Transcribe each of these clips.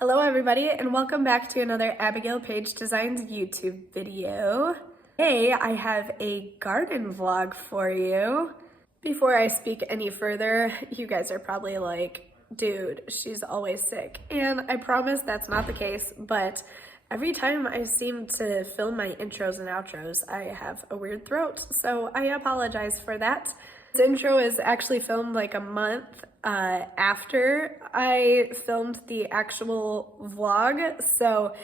Hello everybody and welcome back to another Abigail Paige Designs YouTube video. Today I have a garden vlog for you. Before I speak any further, you guys are probably like, dude, she's always sick. And I promise that's not the case, but every time I seem to film my intros and outros, I have a weird throat, so I apologize for that. This intro is actually filmed like a month after I filmed the actual vlog, so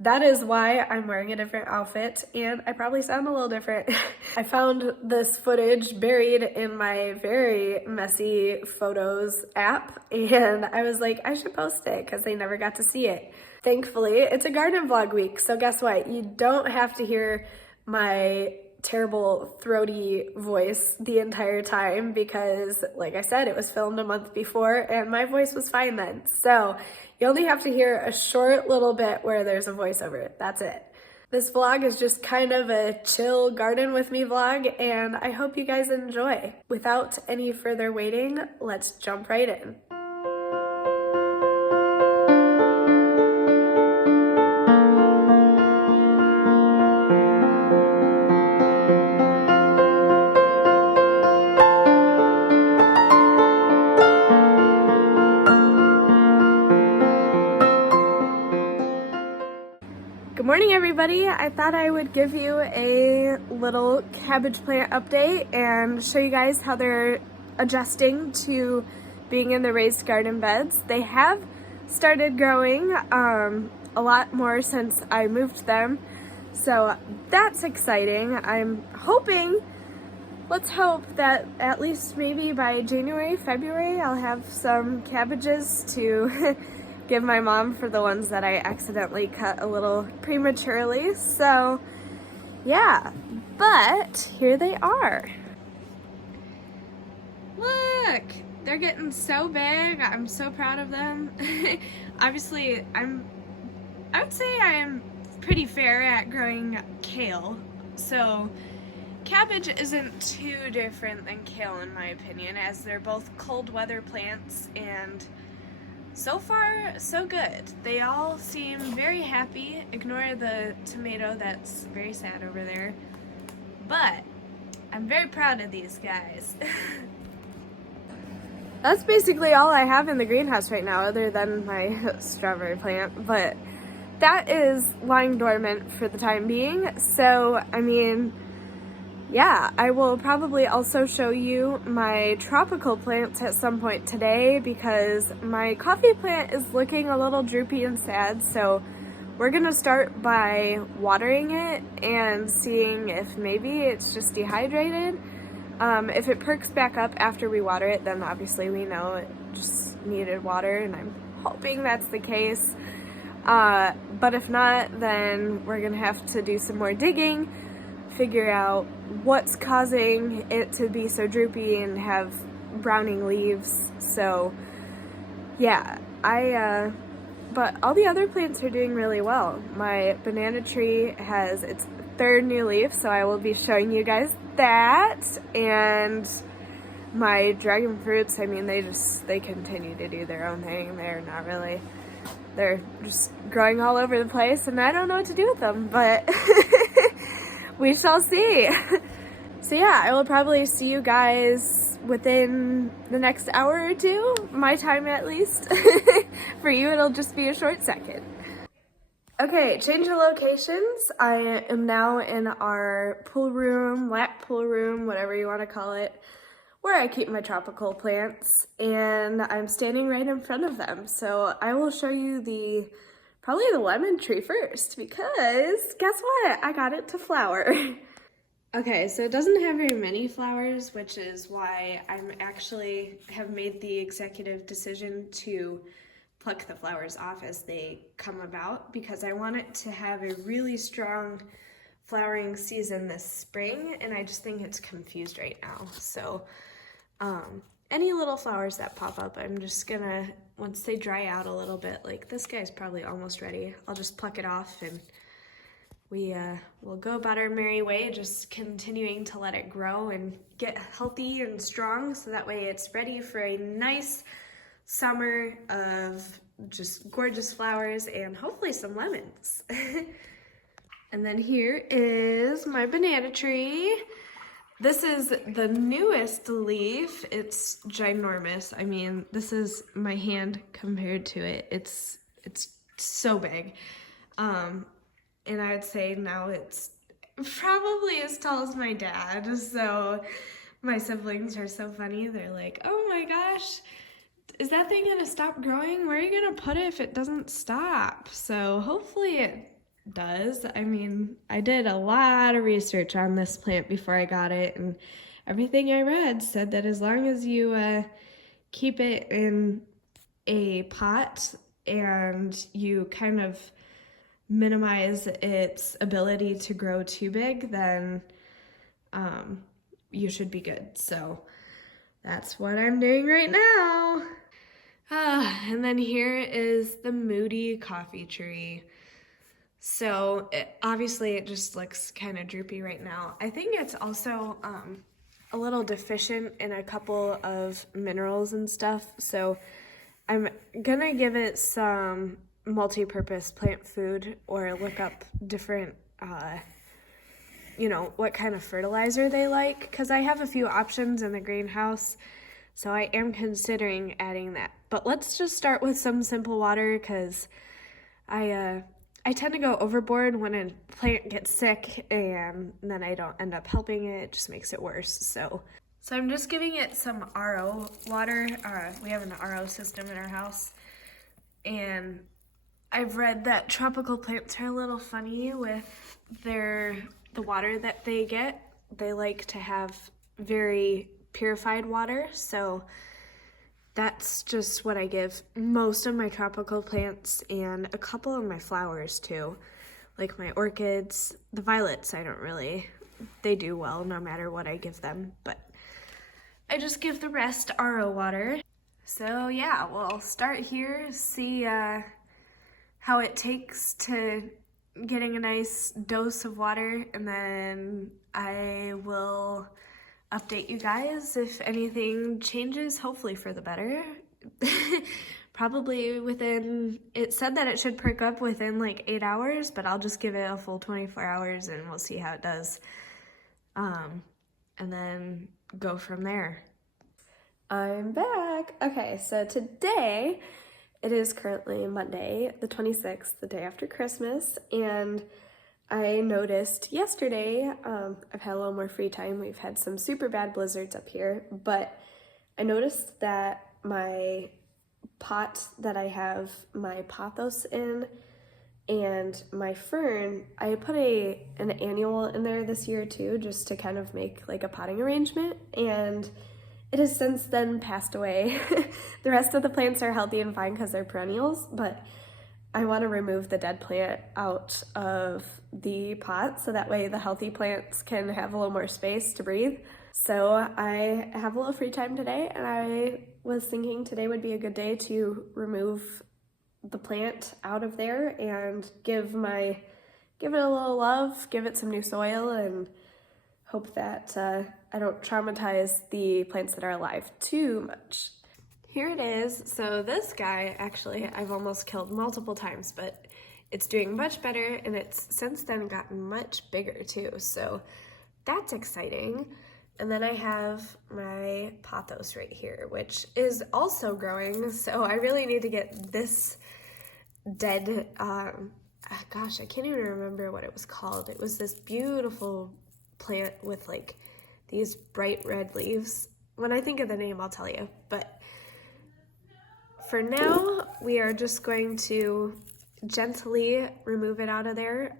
that is why I'm wearing a different outfit and I probably sound a little different. I found this footage buried in my very messy photos app and I was like, I should post it because they never got to see it. Thankfully, it's a garden vlog week, so guess what? You don't have to hear my terrible throaty voice the entire time because, like I said, it was filmed a month before and my voice was fine then. So you only have to hear a short little bit where there's a voiceover. That's it. This vlog is just kind of a chill garden with me vlog and I hope you guys enjoy. Without any further waiting, let's jump right in. Good morning everybody. I thought I would give you a little cabbage plant update and show you guys how they're adjusting to being in the raised garden beds. They have started growing a lot more since I moved them, so that's exciting. I'm hoping, let's hope that at least maybe by January, February, I'll have some cabbages to give my mom for the ones that I accidentally cut a little prematurely. So yeah, but here they are. Look, they're getting so big. I'm so proud of them. Obviously, I would say I am pretty fair at growing kale. So cabbage isn't too different than kale in my opinion, as they're both cold weather plants, and so far, so good. They all seem very happy. Ignore the tomato that's very sad over there. But I'm very proud of these guys. That's basically all I have in the greenhouse right now, other than my strawberry plant. But that is lying dormant for the time being. So, I mean, yeah, I will probably also show you my tropical plants at some point today because my coffee plant is looking a little droopy and sad, so we're gonna start by watering it and seeing if maybe it's just dehydrated. If it perks back up after we water it, then obviously we know it just needed water, and I'm hoping that's the case. But if not, then we're gonna have to do some more digging, figure out what's causing it to be so droopy and have browning leaves. So yeah, but all the other plants are doing really well. My banana tree has its third new leaf, so I will be showing you guys that. And my dragon fruits, I mean, they continue to do their own thing. They're just growing all over the place and I don't know what to do with them, but we shall see. So yeah, I will probably see you guys within the next hour or two, my time at least. For you, it'll just be a short second. Okay, change of locations. I am now in our pool room, lap pool room, whatever you want to call it, where I keep my tropical plants, and I'm standing right in front of them. So I will show you probably the lemon tree first, because guess what? I got it to flower. Okay, so it doesn't have very many flowers, which is why I'm actually have made the executive decision to pluck the flowers off as they come about, because I want it to have a really strong flowering season this spring, and I just think it's confused right now. So any little flowers that pop up, I'm just gonna, once they dry out a little bit, like this guy's probably almost ready, I'll just pluck it off and we'll go about our merry way, just continuing to let it grow and get healthy and strong, so that way it's ready for a nice summer of just gorgeous flowers and hopefully some lemons. And then here is my banana tree. This is the newest leaf. It's ginormous. I mean, this is my hand compared to it. It's so big. And I would say now it's probably as tall as my dad. So my siblings are so funny. They're like, oh my gosh, is that thing gonna stop growing? Where are you gonna put it if it doesn't stop? So hopefully it does. I mean, I did a lot of research on this plant before I got it, and everything I read said that as long as you keep it in a pot and you kind of minimize its ability to grow too big, then you should be good. So that's what I'm doing right now. And then here is the Moody coffee tree. So obviously it just looks kind of droopy right now. I think it's also a little deficient in a couple of minerals and stuff. So I'm gonna give it some multi-purpose plant food or look up different, you know, what kind of fertilizer they like, because I have a few options in the greenhouse. So I am considering adding that. But let's just start with some simple water, because I tend to go overboard when a plant gets sick and then I don't end up helping it. It just makes it worse. So I'm just giving it some RO water. We have an RO system in our house, and I've read that tropical plants are a little funny with the water that they get. They like to have very purified water, so that's just what I give most of my tropical plants and a couple of my flowers too. Like my orchids, the violets, they do well no matter what I give them, but I just give the rest RO water. So yeah, we'll start here, see how it takes to getting a nice dose of water, and then I will update you guys if anything changes, hopefully for the better. Probably it said that it should perk up within like 8 hours, but I'll just give it a full 24 hours and we'll see how it does. And then go from there. I'm back. Okay, so today, it is currently Monday, the 26th, the day after Christmas, and I noticed yesterday, I've had a little more free time. We've had some super bad blizzards up here, but I noticed that my pot that I have my pothos in and my fern, I put an annual in there this year too, just to kind of make like a potting arrangement, and it has since then passed away. The rest of the plants are healthy and fine because they're perennials, but I want to remove the dead plant out of the pot so that way the healthy plants can have a little more space to breathe. So I have a little free time today, and I was thinking today would be a good day to remove the plant out of there and give it a little love, give it some new soil, and hope that I don't traumatize the plants that are alive too much. Here it is. So this guy, actually, I've almost killed multiple times, but it's doing much better, and it's since then gotten much bigger too. So that's exciting. And then I have my pothos right here, which is also growing. So I really need to get this dead, gosh, I can't even remember what it was called. It was this beautiful plant with like these bright red leaves. When I think of the name, I'll tell you. But for now, we are just going to gently remove it out of there.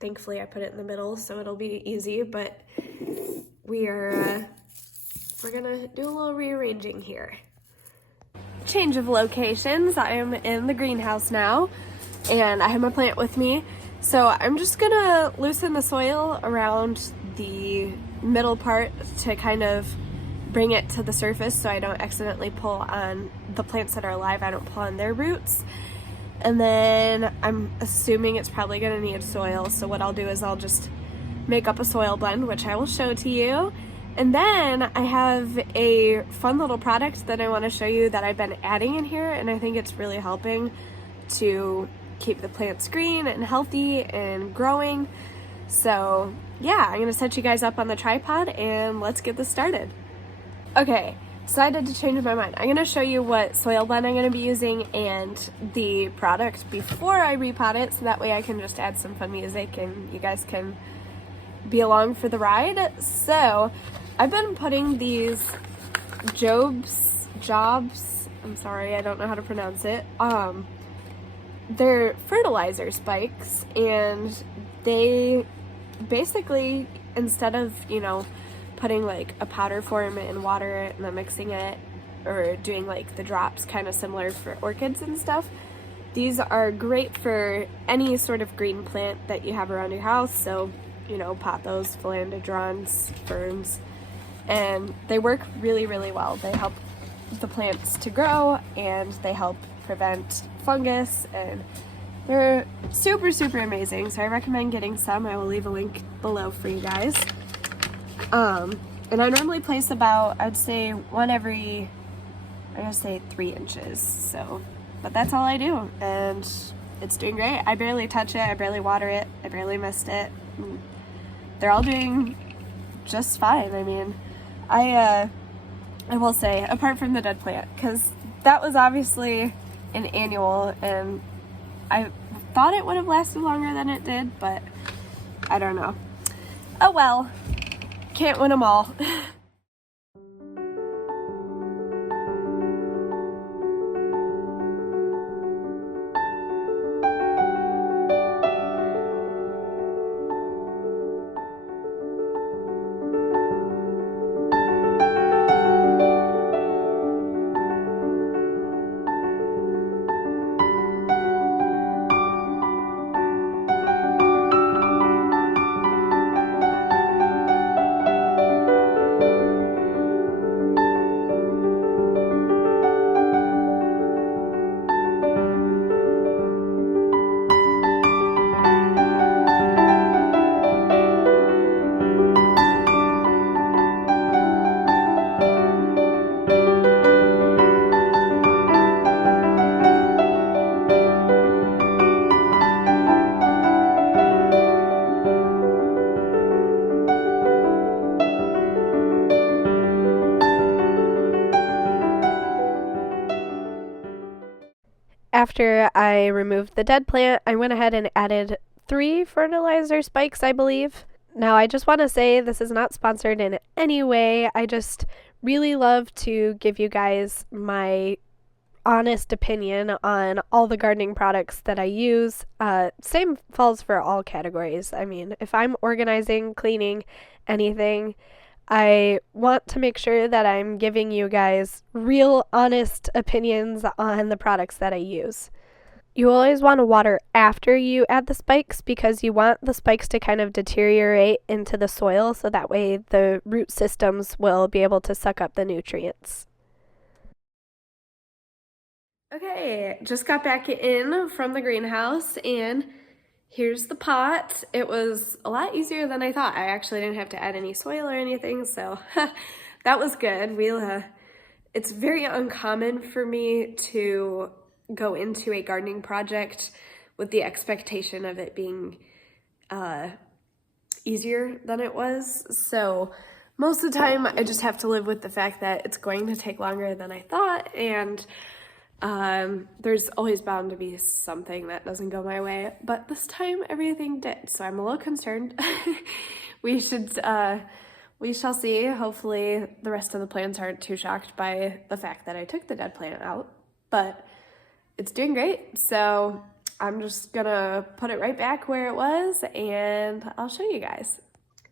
Thankfully, I put it in the middle, so it'll be easy, but we're gonna do a little rearranging here. Change of locations. I am in the greenhouse now, and I have my plant with me. So I'm just gonna loosen the soil around the middle part to kind of bring it to the surface so I don't accidentally pull on the plants that are alive. I don't pull on their roots. And then I'm assuming it's probably gonna need soil. So what I'll do is I'll just make up a soil blend, which I will show to you. And then I have a fun little product that I want to show you that I've been adding in here, and I think it's really helping to keep the plants green and healthy and growing. So yeah, I'm gonna set you guys up on the tripod and let's get this started. Okay, decided to change my mind. I'm gonna show you what soil blend I'm gonna be using and the product before I repot it, so that way I can just add some fun music and you guys can be along for the ride. So I've been putting these jobs, I'm sorry, I don't know how to pronounce it. They're fertilizer spikes, and they basically, instead of, you know, putting like a powder form in water and then mixing it, or doing like the drops kind of similar for orchids and stuff, these are great for any sort of green plant that you have around your house. So, you know, pothos, philodendrons, ferns, and they work really, really well. They help the plants to grow, and they help prevent fungus, and they're super, super amazing. So I recommend getting some. I will leave a link below for you guys. And I normally place about, I'd say one every, I'm gonna say 3 inches. So, but that's all I do, and it's doing great. I barely touch it, I barely water it, I barely mist it. They're all doing just fine. I mean, I will say, apart from the dead plant, because that was obviously an annual, and I thought it would have lasted longer than it did, but I don't know. Oh well, can't win them all. After I removed the dead plant, I went ahead and added 3 fertilizer spikes, I believe. Now, I just want to say this is not sponsored in any way. I just really love to give you guys my honest opinion on all the gardening products that I use. Same falls for all categories. I mean, if I'm organizing, cleaning, anything, I want to make sure that I'm giving you guys real, honest opinions on the products that I use. You always want to water after you add the spikes, because you want the spikes to kind of deteriorate into the soil, so that way the root systems will be able to suck up the nutrients. Okay, just got back in from the greenhouse, and here's the pot. It was a lot easier than I thought. I actually didn't have to add any soil or anything, so that was good. It's very uncommon for me to go into a gardening project with the expectation of it being easier than it was. So most of the time I just have to live with the fact that it's going to take longer than I thought, and there's always bound to be something that doesn't go my way, but this time everything did, so I'm a little concerned. We shall see. Hopefully the rest of the plants aren't too shocked by the fact that I took the dead plant out, but it's doing great. So I'm just gonna put it right back where it was, and I'll show you guys.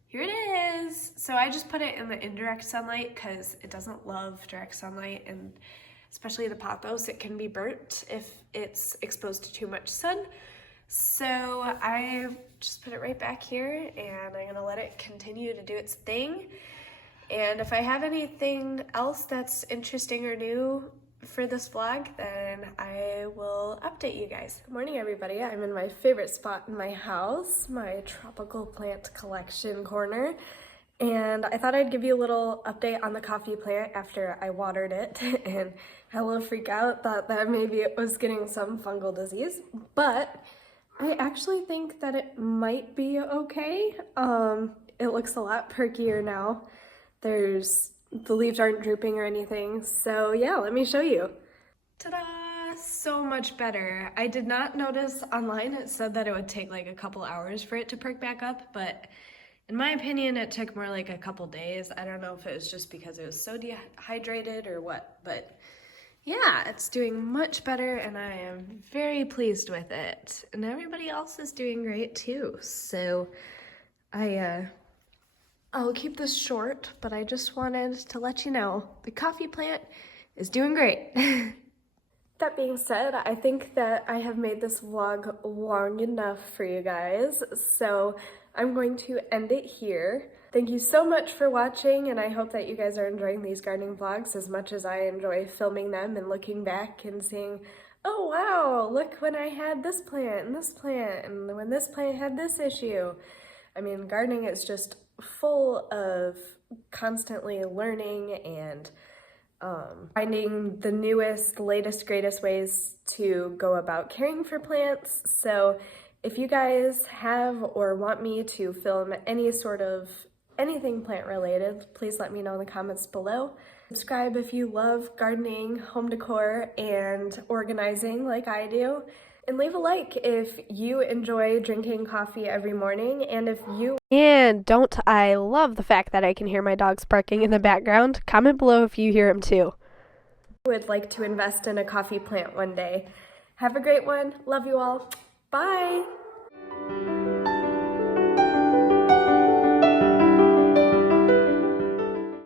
Here it is. So I just put it in the indirect sunlight because it doesn't love direct sunlight, and especially the pothos, it can be burnt if it's exposed to too much sun. So I just put it right back here, and I'm gonna let it continue to do its thing. And if I have anything else that's interesting or new for this vlog, then I will update you guys. Good morning, everybody. I'm in my favorite spot in my house, my tropical plant collection corner. and I thought I'd give you a little update on the coffee plant after I watered it and had a little freak out, thought that maybe it was getting some fungal disease, but I actually think that it might be okay. It looks a lot perkier now. The leaves aren't drooping or anything, so yeah, let me show you. Ta-da! So much better. I did not notice online it said that it would take like a couple hours for it to perk back up, but in my opinion, it took more like a couple days. I don't know if it was just because it was so dehydrated or what, but yeah, it's doing much better and I am very pleased with it. And everybody else is doing great too. So I'll keep this short, but I just wanted to let you know the coffee plant is doing great. That being said, I think that I have made this vlog long enough for you guys, so I'm going to end it here. Thank you so much for watching, and I hope that you guys are enjoying these gardening vlogs as much as I enjoy filming them and looking back and seeing, oh wow, look when I had this plant, and when this plant had this issue. I mean, gardening is just full of constantly learning and finding the newest, latest, greatest ways to go about caring for plants. So if you guys have or want me to film any sort of anything plant related, please let me know in the comments below. Subscribe if you love gardening, home decor, and organizing like I do. And leave a like if you enjoy drinking coffee every morning, and if you... And don't I love the fact that I can hear my dogs barking in the background? Comment below if you hear them too. Would like to invest in a coffee plant one day. Have a great one. Love you all. Bye!